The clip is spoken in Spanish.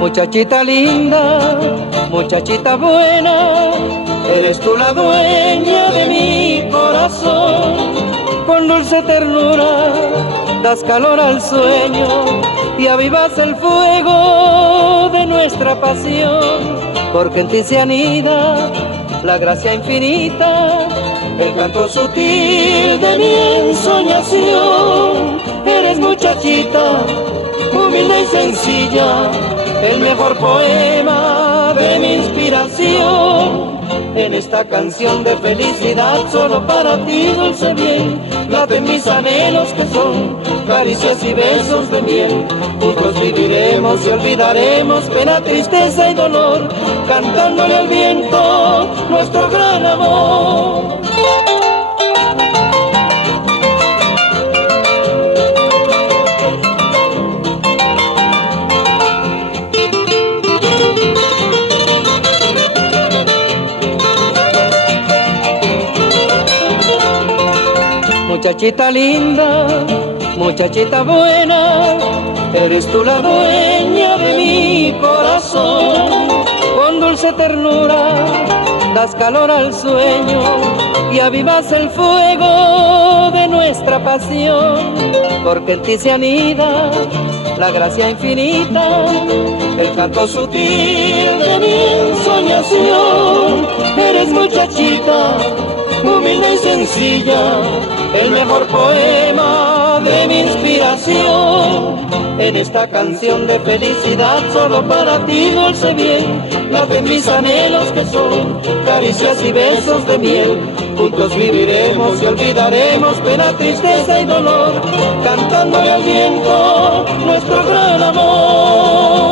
Muchachita linda, muchachita buena, eres tú la dueña de mi corazón. Con dulce ternura das calor al sueño y avivas el fuego de nuestra pasión, porque en ti se anida la gracia infinita, el canto sutil de mi ensoñación. Eres muchachita, humilde y sencilla, el mejor poema de mi inspiración. En esta canción de felicidad, solo para ti, dulce bien, laten mis anhelos que son caricias y besos de miel. Juntos viviremos y olvidaremos pena, tristeza y dolor, cantándole al viento nuestro gran amor. Muchachita linda, muchachita buena, eres tú la dueña de mi corazón. Con dulce ternura das calor al sueño y avivas el fuego de nuestra pasión, porque en ti se anida la gracia infinita, el canto sutil de mi ensoñación. Eres muchachita, humilde y sencilla, el mejor poema de mi inspiración. En esta canción de felicidad, solo para ti, dulce bien, laten mis anhelos que son caricias y besos de miel. Juntos viviremos y olvidaremos pena, tristeza y dolor, cantándole al viento nuestro gran amor.